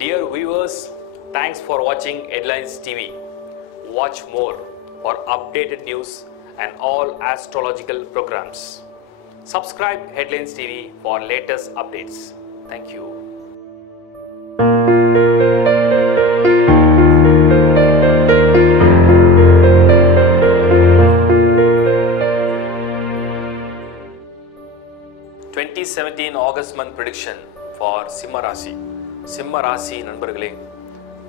Dear viewers, thanks for watching Headlines TV. Watch more for updated news and all astrological programs. Subscribe Headlines TV for latest updates. Thank you. August month prediction for Simha Rasi. சிம்ம ராசி நண்பர்களே,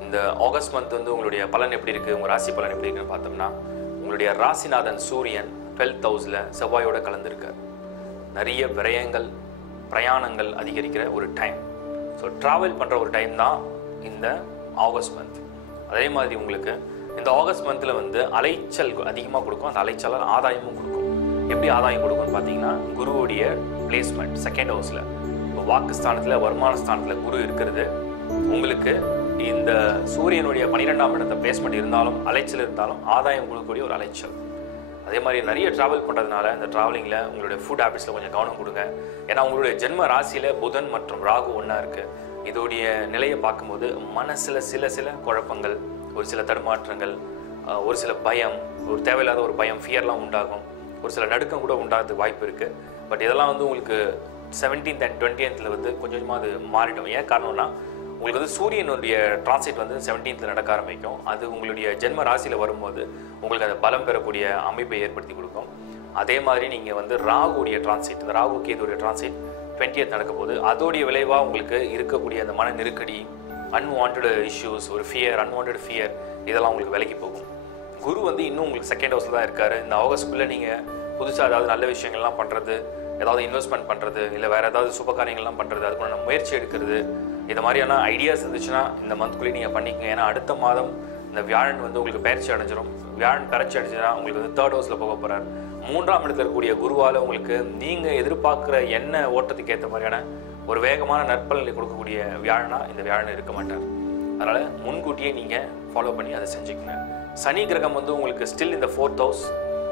இந்த August month வந்து உங்களுடைய பலன் எப்படி இருக்குது, உங்கள் ராசி பலன் எப்படி இருக்குன்னு பார்த்தோம்னா, உங்களுடைய ராசிநாதன் சூரியன் 12th ஹவுஸில் செவ்வாயோட கலந்துருக்கார். நிறைய விரயங்கள் பிரயாணங்கள் அதிகரிக்கிற ஒரு டைம். ஸோ ட்ராவல் பண்ணுற ஒரு டைம் தான் இந்த ஆகஸ்ட் மந்த். அதே மாதிரி உங்களுக்கு இந்த ஆகஸ்ட் மந்தில் வந்து அலைச்சல் அதிகமாக கொடுக்கும். அந்த அலைச்சலால் ஆதாயமும் கொடுக்கும். எப்படி ஆதாயம் கொடுக்கும்னு பார்த்தீங்கன்னா, குருவுடைய பிளேஸ்மெண்ட் 2nd ஹவுஸில், இப்போ வாக்கு ஸ்தானத்தில் வருமான ஸ்தானத்தில் குரு இருக்கிறது. உங்களுக்கு இந்த சூரியனுடைய 12ஆம் இடத்த பிளேஸ்மெண்ட் இருந்தாலும் அலைச்சல் இருந்தாலும் ஆதாயம் கொடுக்கக்கூடிய ஒரு அலைச்சல். அதே மாதிரி நிறைய ட்ராவல் பண்ணுறதுனால இந்த ட்ராவலிங்கில் உங்களுடைய ஃபுட் ஹேபிட்ஸில் கொஞ்சம் கவனம் கொடுங்க. ஏன்னா உங்களுடைய ஜென்ம ராசியில் புதன் மற்றும் ராகு ஒன்றா இருக்குது. இதோடைய நிலையை பார்க்கும்போது மனசில் சில குழப்பங்கள், ஒரு சில தடுமாற்றங்கள், ஒரு சில பயம், ஒரு தேவையில்லாத ஒரு பயம், ஃபியர்லாம் உண்டாகும். ஒரு சில நடுக்கம் கூட உண்டாகிறதுக்கு வாய்ப்பு இருக்குது. பட் இதெல்லாம் வந்து உங்களுக்கு 17th and 20th வந்து கொஞ்சமாக அது மாறிடும். ஏன் காரணம்னா, உங்களுக்கு வந்து சூரியனுடைய டிரான்சிட் வந்து 17th நடக்க ஆரம்பிக்கும். அது உங்களுடைய ஜென்ம ராசியில் வரும்போது உங்களுக்கு அந்த பலம் பெறக்கூடிய அமைப்பை ஏற்படுத்தி கொடுக்கும். அதே மாதிரி நீங்கள் வந்து ராகுடைய டிரான்சிட், இந்த ராகு கேதுடைய டிரான்சிட் 20th நடக்க போது அதோடைய விளைவாக உங்களுக்கு இருக்கக்கூடிய அந்த மன நெருக்கடி, அன்வான்ட் இஷ்யூஸ், ஒரு ஃபியர், அன்வான்ட் ஃபியர், இதெல்லாம் உங்களுக்கு விலகி போகும். குரு வந்து இன்னும் உங்களுக்கு 2nd ஹவுஸில் தான் இருக்கார். இந்த ஆகஸ்ட்குள்ளே நீங்கள் புதுசாக ஏதாவது நல்ல விஷயங்கள்லாம் பண்ணுறது, ஏதாவது இன்வெஸ்ட்மெண்ட் பண்ணுறது, இல்லை வேறு ஏதாவது சுப காரியங்கள்லாம் பண்ணுறது, அதுக்குள்ள முயற்சி எடுக்கிறது, இது மாதிரியான ஐடியாஸ் இருந்துச்சுன்னா இந்த மந்த்குள்ளேயே நீங்கள் பண்ணிக்கோங்க. ஏன்னா அடுத்த மாதம் இந்த வியாழன் வந்து உங்களுக்கு பயிற்சி அடைஞ்சிடும். வியாழன் பயிற்சி அடைஞ்சுன்னா உங்களுக்கு வந்து 3rd ஹவுஸில் போக போகிறார். 3ஆம் இடத்துல இருக்கக்கூடிய குருவால் உங்களுக்கு நீங்கள் எதிர்பார்க்குற என்ன ஓட்டத்துக்கு ஏற்ற மாதிரியான ஒரு வேகமான நற்பலனை கொடுக்கக்கூடிய வியாழனா இந்த வியாழன் இருக்க மாட்டார். அதனால் முன்கூட்டியே நீங்கள் ஃபாலோ பண்ணி அதை செஞ்சுக்கங்க. சனி கிரகம் வந்து உங்களுக்கு ஸ்டில் இந்த 4th ஹவுஸ்,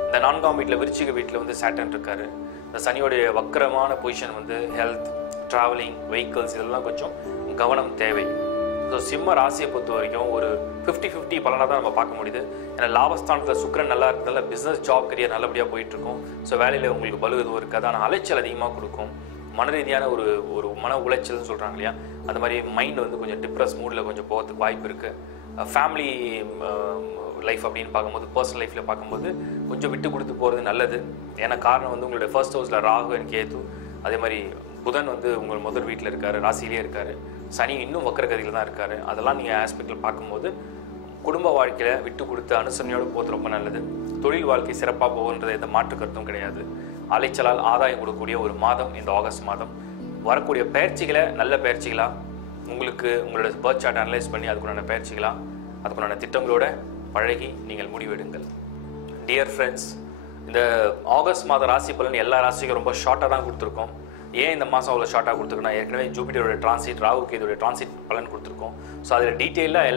இந்த 4ஆம் வீட்டில் விருச்சிக வீட்டில் வந்து சாட்டர்ன் இருக்காரு. இந்த சனியோடைய வக்கரமான பொசிஷன் வந்து ஹெல்த், ட்ராவலிங், வெஹிக்கிள்ஸ் இதெல்லாம் கொஞ்சம் கவனம் தேவை. ஸோ சிம்ம ராசியை பொறுத்த வரைக்கும் ஒரு 50-50 பலனாக தான் நம்ம பார்க்க முடியுது. ஏன்னா லாபஸ்தானத்தில் சுக்கிரன் நல்லா இருக்கிறதால பிஸ்னஸ், ஜாப், கரியர் நல்லபடியாக போயிட்டுருக்கும். ஸோ வேலையில் உங்களுக்கு பலு எதுவும் இருக்காது. ஆனால் அலைச்சல் அதிகமாக கொடுக்கும். மன ரீதியான ஒரு மன உளைச்சல்னு சொல்கிறாங்க இல்லையா, அந்த மாதிரி மைண்ட் வந்து கொஞ்சம் டிப்ரெஸ் மூடில் கொஞ்சம் போகிறதுக்கு வாய்ப்பு இருக்குது. ஃபேமிலி லைஃப் அப்படின்னு பார்க்கும்போது, பர்சனல் லைஃப்பில் பார்க்கும்போது கொஞ்சம் விட்டு கொடுத்து போகிறது நல்லது. ஏன்னா காரணம் வந்து உங்களுடைய 1st ஹவுஸில் ராகு அண்ட் கேது, அதே மாதிரி புதன் வந்து உங்கள் முதல் வீட்டில் இருக்கார், ராசியிலே இருக்கார். சனி இன்னும் வக்கரகதியில் தான் இருக்கார். அதெல்லாம் நீங்கள் ஆஸ்பெக்டில் பார்க்கும்போது குடும்ப வாழ்க்கையில் விட்டு கொடுத்து அனுசரணையோடு போகிறது ரொம்ப நல்லது. தொழில் வாழ்க்கை சிறப்பாக போகுன்றது எந்த மாற்று கருத்தும் கிடையாது. அலைச்சலால் ஆதாயம் கொடுக்கக்கூடிய ஒரு மாதம் இந்த ஆகஸ்ட் மாதம். வரக்கூடிய பயிற்சிகளை நல்ல பயிற்சிகளாக உங்களுக்கு உங்களோட பர்த் சார்ட் அனலைஸ் பண்ணி அதுக்குண்டான பயிற்சிகளாக அதுக்குண்டான திட்டங்களோட பழகி நீங்கள் முடிவெடுங்கள். டியர் ஃப்ரெண்ட்ஸ், இந்த ஆகஸ்ட் மாத ராசி பலன் எல்லா ராசிக்கும் ரொம்ப ஷார்ட்டாக தான் கொடுத்துருக்கோம். ஏன் இந்த மாதம் அவ்வளோ ஷார்ட்டாக கொடுத்துருக்கோன்னா, ஏற்கனவே ஜூபிட்டரோட டிரான்சிட், ராகு கேதுடைய டிரான்சிட் பலன் கொடுத்துருக்கோம். ஸோ அதில் டீட்டெயிலாக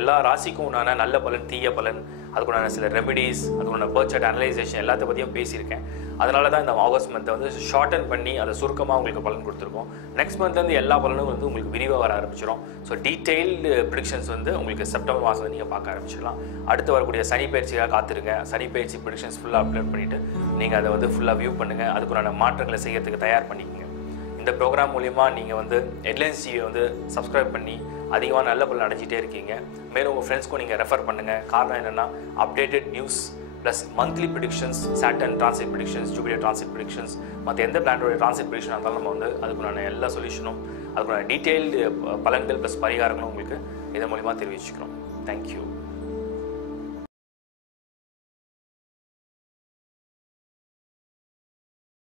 எல்லா ராசிக்கும் உண்டான நல்ல பலன், தீய பலன், அதுக்குண்டான சில ரெமிடிஸ், அதுக்குண்டான பர்த் சார்ட் அனலைசேஷன் எல்லாத்த பற்றியும் பேசியிருக்கேன். அதனால தான் இந்த ஆகஸ்ட் மந்த்தை வந்து ஷார்டன் பண்ணி அதை சுருக்கமாக உங்களுக்கு பலன் கொடுத்துருக்கோம். நெக்ஸ்ட் மந்த் வந்து எல்லா பலனும் வந்து உங்களுக்கு விரிவாக வர ஆரம்பிச்சிடும். ஸோ டீட்டெயில்டு ப்ரிடிக்ஷன்ஸ் வந்து உங்களுக்கு செப்டம்பர் மாதம் வந்து நீங்கள் பார்க்க ஆரம்பிச்சிடலாம். அடுத்து வரக்கூடிய சனி பயிற்சியாக காத்திருங்க. சனி பயிற்சி ப்ரிடிக்ஷன்ஸ் ஃபுல்லாக அப்லோட் பண்ணிவிட்டு நீங்கள் அதை வந்து ஃபுல்லாக வியூ பண்ணுங்கள். அதுக்குண்டான மாற்றங்களை செய்யறதுக்கு தயார் பண்ணிக்கோங்க. இந்த ப்ரோக்ராம் மூலிமா நீங்கள் வந்து ஹெட்லைன்ஸ் டிவியை வந்து சப்ஸ்கிரைப் பண்ணி அதிகமாக நல்ல பலன் அடைஞ்சிட்டே இருக்கீங்க. மேலும் உங்கள் ஃப்ரெண்ட்ஸ்க்கும் நீங்கள் ரெஃபர் பண்ணுங்கள். காரணம் என்னென்னா, updated news plus monthly predictions, Saturn transit predictions, Jupiter transit predictions, மற்ற எந்த பிளானோட டிரான்சிட் ப்ரிடிக்ஷன் இருந்தாலும் நம்ம வந்து அதுக்குண்டான எல்லா சொல்யூஷனும், அதுக்குண்டான டீட்டெயில்டு பலன்கள் ப்ளஸ் பரிகாரங்களும் உங்களுக்கு இதன் மூலிமா தெரிவிச்சுக்கிறோம். தேங்க்யூ.